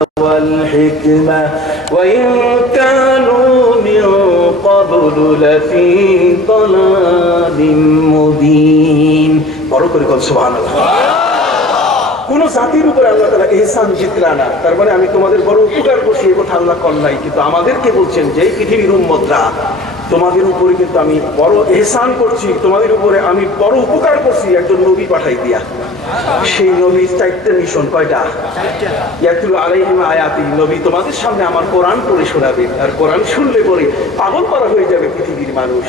والحكمة وإن كانوا من قبل لفي ضلال مبين سبحان الله কোন জাতির উপরে আল্লাহ তাআলা ইহসান জিতলা না, তার মানে আমি তোমাদের বড় উপকার করছি এই কথা আল্লাহ কর নাই, কিন্তু আমাদেরকে বলছেন যে পৃথিবীর উম্মতরা তোমাদের উপরে কিন্তু আমি বড় ইহসান করছি, তোমাদের উপরে আমি বড় উপকার করছি একজন নবী পাঠাই দিয়া। সেই নবীর চারটা মিশন কয়টা? ইয়াতুলু আলাইহিম আয়াতি, নবী তোমাদের সামনে আমার কোরআন পড়ে শোনাবেন, আর কোরআন শুনলে পরে পাগল পারা হয়ে যাবে পৃথিবীর মানুষ।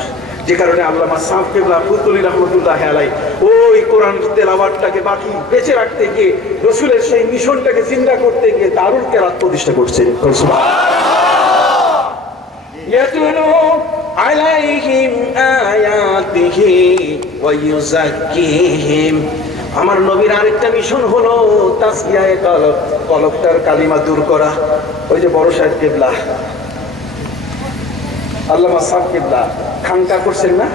যে কারণে আল্লামা সাহেব কেবলা ফুতুলি রহমতুল্লাহ আলাইহি ওই কোরআন তেলাওয়াতটাকে বাকি বেঁচে রাখতে গিয়ে রাসূলের সেই মিশনটাকে জিন্দা করতে গিয়ে দারুল কেরাত প্রতিষ্ঠা করছেন। ইয়াতুলু আলাইহিম আয়াতিহি ওয়া ইউযাক্কিহিম, আমার নবীর আরেকটা মিশন হলো তাসকিয়ায়ে কলব, কলবটার কালিমা দূর করা। ওই যে বড় সাহেব কেবলা আল্লামা সাহেব কেবলা খানকা করছেন না,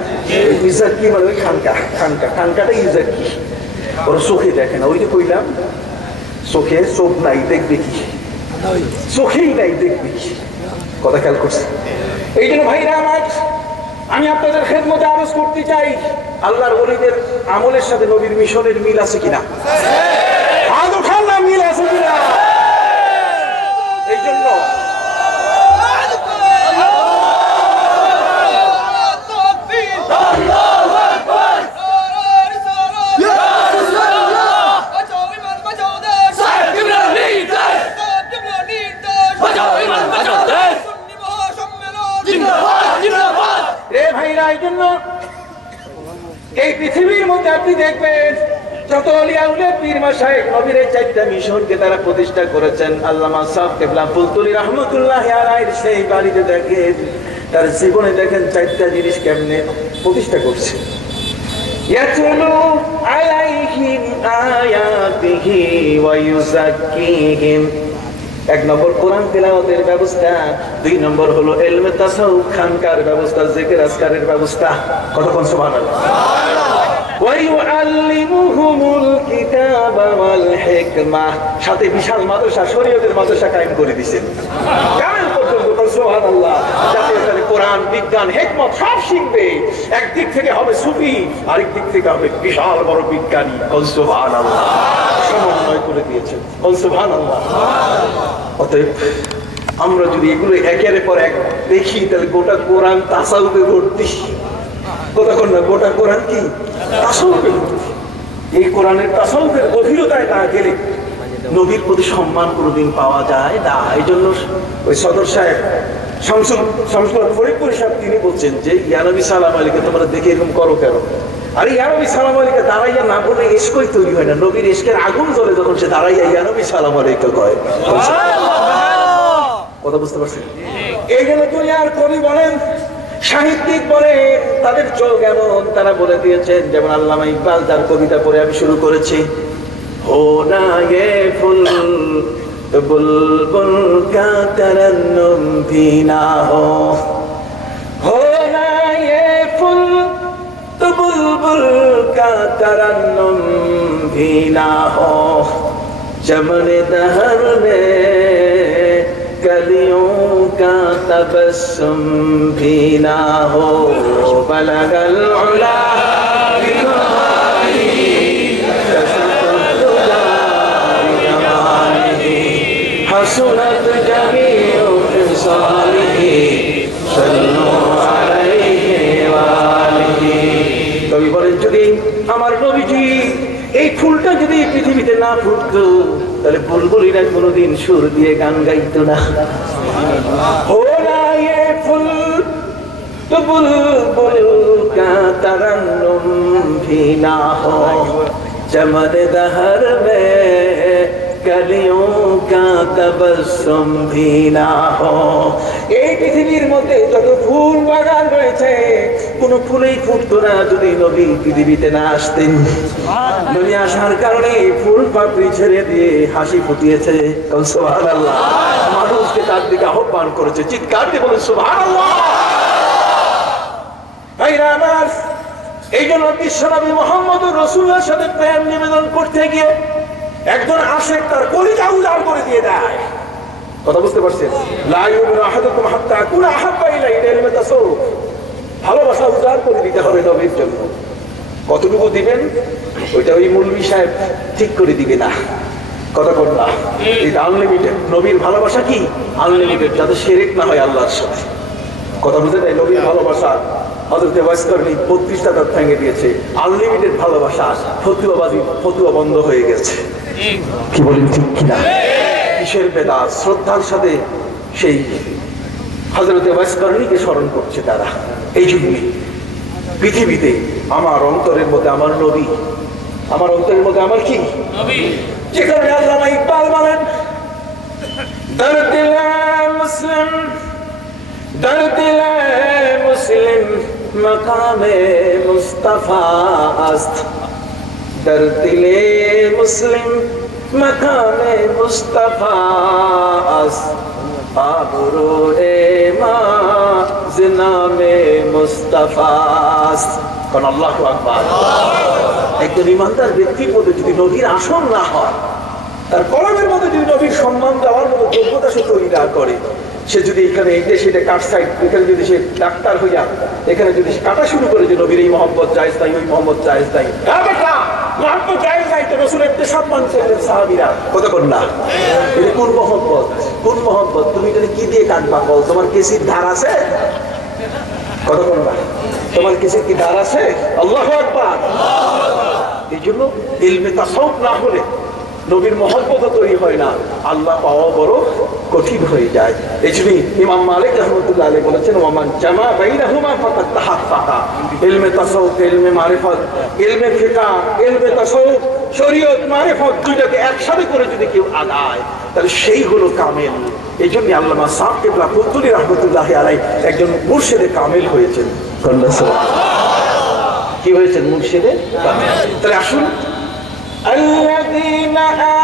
ইউজার কি মানে ওই খানকা, খানকাটা ইউজার কি ওরা চোখে দেখে না, ওই যে কইলাম চোখে চোখ নাই দেখবে কি, চোখেই নাই দেখবে কি, কথা খেয়াল করছে। এই জন্য ভাইরা আমার, আমি আপনাদের খেদমতে আরজ করতে চাই, আল্লাহর ওলিদের আমলের সাথে নবীর মিশনের মিল আছে কিনা? আজ ওঠান না, মিল আছে কিনা? এই জন্য এই পৃথিবীর মধ্যে আপনি দেখবেন যত আউলিয়া পীর মাশায়েখ নবীর এই চারটা মিশনকে তারা প্রতিষ্ঠা করেছেন। আল্লামা সাহেব কেবলা ফুতুলি রহমতুল্লাহ আলাইহি সেই বাড়িতে দেখেন, তার জীবনে দেখেন চারটা জিনিস কেমনে প্রতিষ্ঠা করছে। ইয়াতুলু আলাইহিম আয়াতিহি ওয়া ইউযাক্কিহিম, এক নম্বর কোরআন তেলাওয়াতের ব্যবস্থা, দুই নম্বর হলো ইলমে তাসাউফ খানকার ব্যবস্থা, জিকির আজকারের ব্যবস্থা। কতক্ষণ সুবহানাল্লাহ। ওয়া ইউআল্লিমুহুমুল কিতাবা ওয়াল হিকমা, সাথে বিশাল মাদ্রাসা, শরীয়তের মাদ্রাসা কায়েম করে দিয়েছেন কামেল পর্যন্ত। সুবহানাল্লাহ। যাতে তারা কোরআন, বিজ্ঞান, হিকমত সব শিখবে। একদিক থেকে হবে সুফি, আরেক দিক থেকে হবে বিশাল বড় বিজ্ঞানী। সুবহানাল্লাহ। সমন্বয় করে দিয়েছেন। সুবহানাল্লাহ। অতএব আমরা যদি এগুলো একের পর এক দেখি, তাহলে গোটা কোরআন তাসাউফে ভর্তি। কতক্ষণ না, গোটা কোরআন কি তাসাউফে ভর্তি। এই কোরআনের তাসাউফের গভীরতায় না গেলে নবীর প্রতি সম্মান কোনোদিন পাওয়া যায় না। এই জন্য ওই সদর সাহেব শামসুল ফরিদপুর সাহেব তিনি বলছেন যে ইয়া নবী সালাম আলাইকুম, তোমরা দেখে এরকম করো কেন? আরে ইয়া নবী সালাম আলাইকুম দাঁড়াইয়া না বলে এশকই তৈরি হয় না। নবীর এশকের আগুন জ্বলে যখন সে দাঁড়াইয়া ইয়া নবী সালাম আলাইকুম কয়। কথা বুঝতে পারছেন? এই জন্য দুনিয়ার কবি বলেন, সাহিত্যিক বলে, তাদের চোখ এমন, তারা বলে দিয়েছেন, যেমন আল্লামা ইকবাল যার কবিতা পড়ে আমি শুরু করেছি, হো না ये फूल तो बुलबुल का तरन्नुम भी ना हो ना ये फूल तो बुलबुल का तरन्नुम भी ना हो, चमन दहर में कलियों का तबस्सुम भी ना हो, बलगल उला हसनत जमीउ फिसालिही सल्लु अलैहि वालिही। কবি বলেন, যদি আমার নবীজি এই ফুলটা যদি পৃথিবীতে না ফুটতো, তাহলে বুলবুলিরা কোনোদিন সুর দিয়ে গান গাইতো না। হো না ये फूल तो बुलबुल का तरन्नुम भी ना हो, चमन दहर में कलियों का तबस्सुम भी ना हो। এই পৃথিবীর মধ্যে যত ফুল বাগান রয়েছে, কোন ফুলেই ফুটতো না যদি নবী পৃথিবীতে না আসতেন। নবী আসার কারণে ফুল পাপড়ি ছেড়ে দিয়ে হাসি ফুটিয়েছে। সুবহানাল্লাহ। মানুষকে তার দিকে আহ্বান করেছে, চিৎকার দিয়ে বলেন সুবহানাল্লাহ। ভাইরা আমার, এই জন্য বিশ্বনবী মুহাম্মদুর রাসূলুল্লাহর সাথে প্রেম নিবেদন করতে গিয়ে একজন আশিক তার কলিজা উজাড় করে দিয়ে দেয়। কথা বুঝতে পারছেন? লা ইউমিনু আহাদুকুম হাত্তা আকুনা আহাব্বা ইলাইহি মিন ইলমি তাসাউফ। ভালোবাসা উজাড় করে দিতে হবে নবীর জন্য। কতটুকু দিবেন ওইটা ওই মৌলভী সাহেব ঠিক করে দিবে না। কথা বল না, এটা আনলিমিটেড। নবীর ভালোবাসা কি আনলিমিটেড, যাতে শিরক না হয় আল্লাহর সাথে। কথা বুঝে নাই? নবীর ভালোবাসা হযরত ওয়াইস করনি 32টা দাঁত ভেঙে দিয়েছে। আনলিমিটেড ভালোবাসা, ফতুয়া বন্ধ হয়ে গেছে। কি বলেন ঠিক কিনা? কিসের বেদাত? শ্রদ্ধার সাথে সেই হযরত ওয়াইস করনিকে স্মরণ করছে তারা। এই জন্যই পৃথিবীতে আমার অন্তরের মধ্যে আমার নবী, আমার অন্তরের মধ্যে আমার কি নবী। যে কারণে আল্লামা ইকবাল বলেন, দরদিলে মুসলিম দরদিলে মুসলিম মাকামে মুস্তাফা আস্ত, দরদিলে মুসলিম মাকামে মুস্তাফা আস্ত, আবরু এমা জিনামে মুস্তাফা আস্ত। কারণ আল্লাহু আকবার। একজন ইমানদার ব্যক্তির মধ্যে যদি নবীর আসন না হয়, তার কলমের মধ্যে যদি নবীর সম্মান দেওয়ার মতো যোগ্যতা সে তৈরি না করে, সে যদি এখানে এই দেশে কাট সাইড, এখানে যদি সে ডাক্তার হইয়া এখানে যদি সে কাটা শুরু করে যে নবীর এই মোহাম্মদ জায়েজ নাই, ওই মোহাম্মদ জায়েজ নাই, মোহাম্মদ জায়েজ নাই তো রাসূলের সম্মান করলেন সাহাবীরা। কথা বল না, এটা কোন মোহাম্মদ? কোন মোহাম্মদ? তুমি এটা কি দিয়ে কাটবা? বল, তোমার কেসির ধার আছে? কথা বল না, তোমার কেসির কি ধার আছে? আল্লাহু আকবার। এই জন্য ইলমে তাসাউফ না হলে নবীর মহব্বত তৈরি হয় না, আল্লাহ পাওয়া বড় কঠিন হয়ে যায়। এই জন্য ইমাম মালিক রাহমাতুল্লাহ আলাইহি বলেছেন, ওয়ামান জামা বাইনাহুমা ফাকাদ তাহাক্কাকা। ইলমে তাসাউফ, ইলমে মারিফত, ইলমে ফিকহ, ইলমে তাসাউফ, শরীয়ত, মারিফত দুইটাকে একসাথে করে যদি কেউ আগায় তাহলে সেই হলো কামেল। এই জন্য আল্লামা সাহেব কিবলা কুতুবী রাহমাতুল্লাহ আলাইহি একজন মুর্শিদে কামেল হয়েছেন। কি হয়েছেন? মুর্শিদে কামেল। তাহলে আসুন, الذين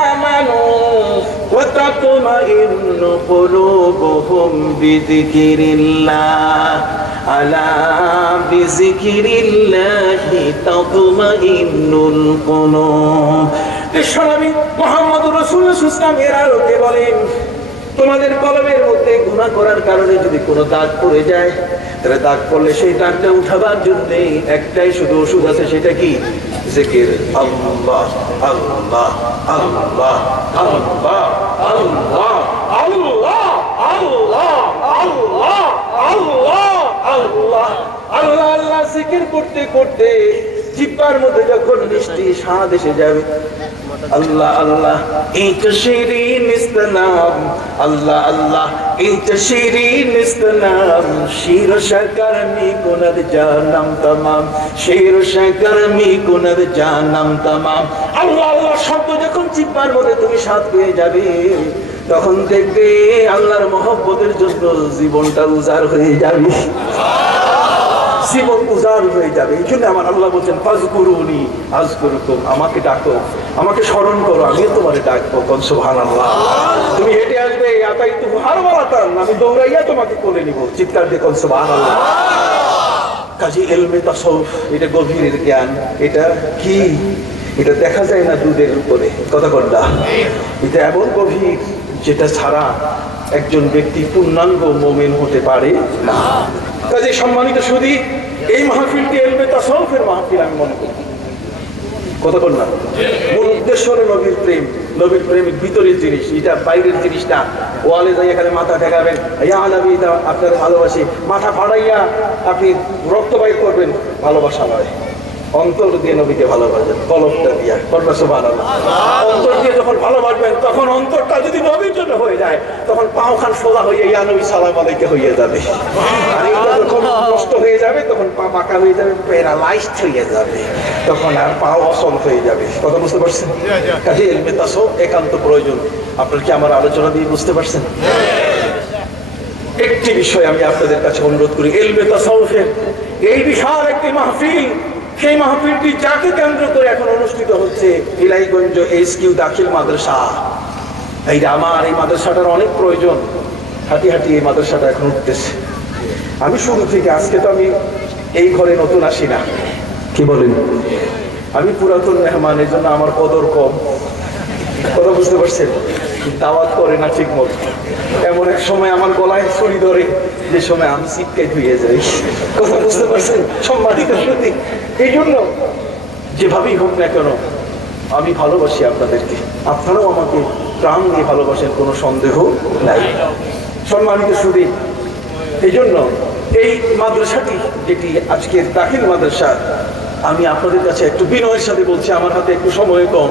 آمنوا وتطمئن قلوبهم بذكر الله ألا بذكر الله تطمئن القلوب। বিশ্বনবী মুহাম্মদুর রাসূলুল্লাহ সাল্লাল্লাহু আলাইহি ওয়াসাল্লাম এর আলোকে বলেন, তোমাদের কলমের মধ্যে গুনাহ করার কারণে যদি কোনো দাগ পড়ে যায়, তাহলে দাগ পড়লে সেই দাগটা উঠাবার জন্য একটাই শুধু ওষুধ আছে, সেটা কি? জিকির। আল্লাহ আল্লাহ আল্লাহ আল্লাহ আল্লাহ আল্লাহ আল্লাহ আল্লাহ আল্লাহ আল্লাহ আল্লাহ আল্লাহ জিকির করতে করতে জিহ্বার মধ্যে যখন মিষ্টি স্বাদ এসে যাবে, আল্লাহ আল্লাহ এইটা শিরিন ইসলাম, আল্লাহ আল্লাহ এইটা শিরিন ইসলাম, শির শকর মি কুনদ জানাম तमाम, শির শকর মি কুনদ জানাম तमाम। আল্লাহ আল্লাহ শব্দ যখন জিহ্বার মধ্যে তুমি স্বাদ পেয়ে যাবে, তখন দেখবে আল্লাহর মহব্বতের জন্য জীবনটা উজাড় হয়ে যাবে, জীবন উজাড় হয়ে যাবে। এই জন্য আমার আল্লাহ বলছেন, ফাজকুরুনি আযকুরুকুম, আমাকে ডাকো, আমাকে স্মরণ করো, আমিও তোমারে ডাকবো। কোন সুবহানাল্লাহ। তুমি হেঁটে আসবে, আতাইতু হারওয়ালাতান, আমি দৌড়াইয়া তোমাকে কোলে নিব। চিৎকার দিয়ে কোন সুবহানাল্লাহ। কাজী ইলমে তাসাউফ, এটা গভীরের জ্ঞান। এটা কি? এটা দেখা যায় না দুধের উপরে। কথা বল না, এটা এমন গভীর যেটা ছাড়া একজন ব্যক্তি পূর্ণাঙ্গ মুমিন হতে পারে না। কাজে সম্মানিত সুধী, এই মাহফিলটি ইলমে তাসাউফের মাহফিল আমি মনে করি। কথা বল না, মূল উদ্দেশ্য হলো নবীর প্রেম। নবীর প্রেমের ভিতরের জিনিস, এটা বাইরের জিনিস না। ওয়ালে যাই এখানে মাথা ঠেকাবেন, ইয়া নবী আপনার ভালোবাসি, মাথা ফাড়াইয়া আপনি রক্ত বাইর করবেন, ভালোবাসা নয়। অন্তর দিয়ে নবীকে ভালোবাসবেন, কলবটা দিয়া। সুবহানাল্লাহ। অন্তর দিয়ে যখন ভালোবাসবেন, তখন অন্তরটা যদি নবীর জন্য হয়ে যায়, তখন পাও খান সোজা হয়ে ইয়া নবী সালাম আলাইকা হয়ে যাবে। আর এটা যখন নষ্ট হয়ে যাবে, তখন পা বাঁকা হয়ে যাবে, প্যারালাইজড হয়ে যাবে, তখন আর পাও অচল হয়ে যাবে। কথা বুঝতে পারছেন? কাজে ইলমে তাসাউফ একান্ত প্রয়োজন। আপনার কি আমার আলোচনা দিয়ে বুঝতে পারছেন? একটি বিষয় আমি আপনাদের কাছে অনুরোধ করি, ইলমে তাসাউফের এই বিশাল একটি মাহফিল, সেই মাহফিলটি যাকে কেন্দ্র করে এখন অনুষ্ঠিত হচ্ছে ইলাইগঞ্জ এসকিউ দাখিল মাদ্রাসা। এইটা আমার এই মাদ্রাসাটার অনেক প্রয়োজন। হাঁটি হাঁটি এই মাদ্রাসাটা এখন উঠতেছে। আমি শুরু থেকে, আজকে তো আমি এই ঘরে নতুন আসি না, কি বলেন? আমি পুরাতন মেহমান, এই জন্য আমার কদর কম। কথা বুঝতে পারছেন? দাওয়াত করে না ঠিক মতো। এমন এক সময় আমার গলায় ছুরি ধরে, যে সময় আমি চিৎকার হয়ে যাই। কথা বুঝতে পারছেন সম্মানিত সুধী? এই জন্য যেভাবেই হোক না কেন আমি ভালোবাসি আপনাদেরকে, আপনারাও আমাকে প্রাণ দিয়ে ভালোবাসেন, কোনো সন্দেহ নাই। সম্মানিত সুধী, এই জন্য এই মাদ্রাসাটি যেটি আজকের দাখিল মাদ্রাসা, আমি আপনাদের কাছে একটু বিনয়ের সাথে বলছি, আমার হাতে একটু সময় কম,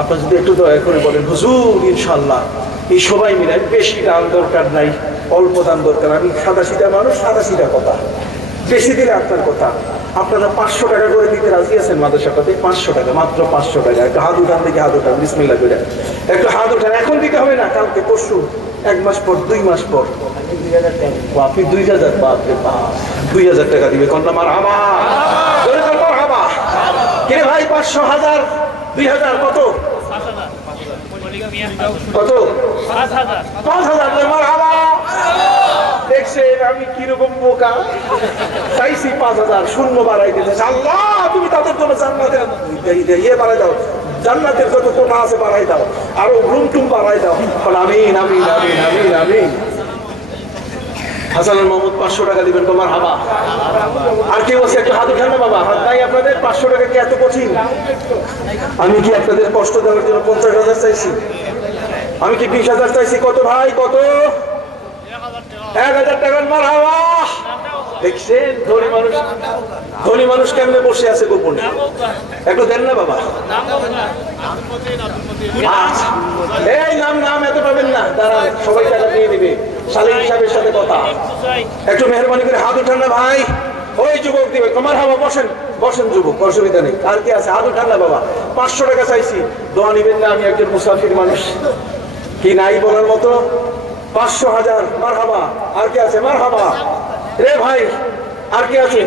আপনারা যদি একটু দয়া করে বলেন হুজুর ইনশাল্লাহ এই সবাই মিলে, বেশি দান দরকার নাই, অল্প দান দরকার। আমি সাদা সিধা মানুষ, সাদা সিধা কথা, বেশি দিলে আপনার কথা। আপনারা 500 টাকা করে দিতে রাজি আছেন মাদ্রাসাটাতে? 500 টাকা, মাত্র 500 টাকা। একটু হাত উঠান দেখি, হাত উঠান, বিসমিল্লাহ করে একটু হাত উঠান। এখন দিতে হবে না, কালকে পরশু, 1 মাস পর, 2 মাস পর। আপনি 2000, বাপরে বাপ, 2000 টাকা দিবে কন্যা? মারহাবা, জোরে বল মারহাবা। কে ভাই 500, 1000, 2000 কত? কত? 5000। মারহাবা। দেখছেন আমি কিরকম বোকা, চাইছি 5000, শূন্য বাড়াই দিতে। আল্লাহ তুমি তাদের জন্য জান্নাতের ইয়ে বাড়াই দাও, জান্নাতের যত কোণা আছে বাড়াই দাও, আরো রুম টুম বাড়াই দাও। আমিন আমিন আমিন আমিন আমিন। হাসান মাহমুদ 500 টাকা দিবেন, তোমার হাবা। আর কেউ আছে একটু হাত উঠান না বাবা, হাত নাই আপনাদের? 500 টাকা কি এত কঠিন? আমি কি আপনাদের কষ্ট দেওয়ার জন্য 50,000 চাইছি? আমি কি 20,000 চাইছি? কত ভাই, কত? 1000 টাকা। মারহাবা। দেখছেন ধনী মানুষ কেমনে বসে আছে গোপনে, একটু দেন না বাবা। এই নাম এত পাবেন না, দাঁড়ান, সবাই টাকা দিয়ে দিবে, শালীন হিসাবের সাথে কথা। একটু মেহরবানি করে হাত উঠান না ভাই, ওই যুবক দিবে। তোমার হাবা, বসেন বসেন যুবক, অসুবিধা নেই। আর কি আছে? হাত উঠান না বাবা। 500 টাকা চাইছি, দোয়া নিবেন না? আমি একজন মুসাফির মানুষ, কি নাই বলার মতো? 500, 1000। মারহাবা। আর কি আছে? মারহাবা। রে ভাই, আর কি আছে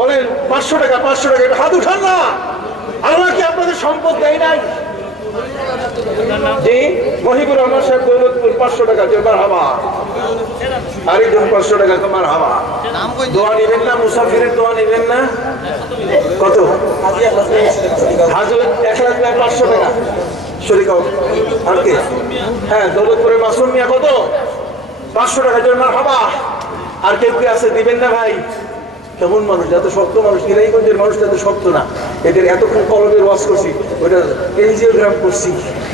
বলেন? 500 টাকা, 500 টাকা। হাত উঠান না। আল্লাহ কি আপনাদের সম্পদ দেয় নাই? জি, মহিবুর রহমান সাহেব, দৌলতপুর, 500 টাকা। মারহাবা। আরেকজন 500 টাকা। মারহাবা। দোয়া নিবেন না? মুসাফিরের দোয়া নিবেন না? কত? হাজর 1,05,000 টাকা। শরীক আর কি? হ্যাঁ, দৌলতপুরের মাসুম মিয়া কত? 500 টাকা। মারহাবা। আর কেউ কি আছে? দিবেন না ভাই? কেমন মানুষ, এত শক্ত মানুষ, নিরাইগঞ্জের মানুষ এত শক্ত না। এদের এতক্ষণ কলমের ওয়াশ করছি, ওটা এনজিওগ্রাম করছি,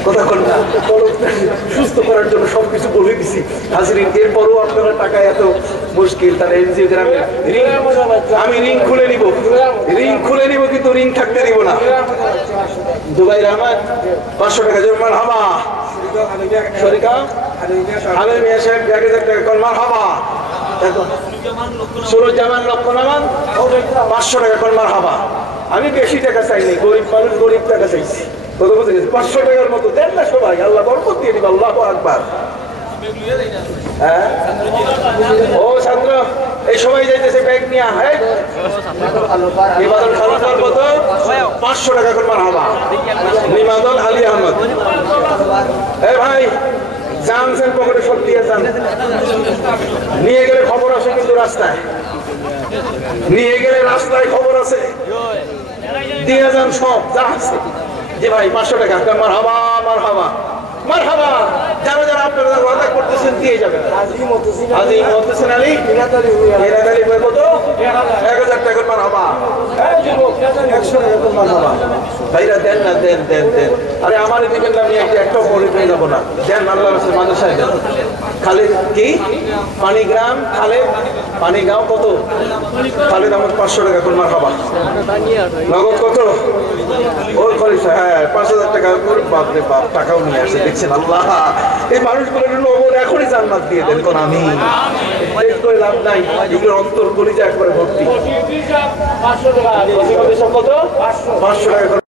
কথা কন না, কলমটা সুস্থ করার জন্য সবকিছু বলে দিছি হাজিরিন। এরপরও আপনারা টাকা এত মুশকিল, তারা এনজিওগ্রামে আমি রিং খুলে নিব, কিন্তু রিং থাকতে দিব না। দুবাই রহমান 500 টাকা। মারহাবা। শরিকা আলম মিয়া সাহেব 1000 টাকা। মারহাবা। সুরুজ্জামান লক্ষ্মণামান 500 টাকা। মারহাবা। আমি বেশি টাকা চাইনি, গরিব মানুষ, গরিব টাকা চাইছি। কত বুঝে গেছে? 500 টাকার মতো দেন না সবাই, আল্লাহ বরকত দিয়ে দিবে। আল্লাহু আকবার। হ্যাঁ, ও ছাত্র, এই সবাই যাইতেছে ব্যাগ নিয়ে। হ্যাঁ, ইবাদত খালুদার কত? 500 টাকা। মারহাবা। নিমাদল আলী আহমদ। এই ভাই, জানছেন পকেটে সব দিয়ে যান, নিয়ে গেলে খবর আছে, কিন্তু রাস্তায় নিয়ে গেলে রাস্তায় খবর আছে, দিয়ে যান সব যা আছে। যে ভাই 500 টাকা। মারহাবা মারহাবা মারহাবা। যারা যারা আপনারা ওয়াদা করতেছেন দিয়ে যাবেন। আজিম মহসিন আলী কত? 1000 টাকা। মারহাবা। 100 টাকা। মারহাবা। ভাইরা দেন না, দেন দেন দেন। আরে আমারই দিবেন না, আমি একটা পরে পেয়ে যাবো না। দেন, আল্লাহ রাসূল মাদ্রাসায় দেন। খালেদ কি? পানিগ্রাম খালেদ, পানিগাঁও কত? খালেদ আমার 500 টাকা। মারহাবা। নগদ কত? ওর খলিফা, হ্যাঁ 5000 টাকা। বাপরে বাপ, টাকাও নিয়ে আসে। দেখছেন আল্লাহ, এই মানুষগুলোর নগদ এখনই জান্নাত দিয়ে দেন কোন? আমি করে লাভ নাই, এগুলোর অন্তর কলিজা একবারে ভর্তি। 500 টাকা। কত? 500 টাকা।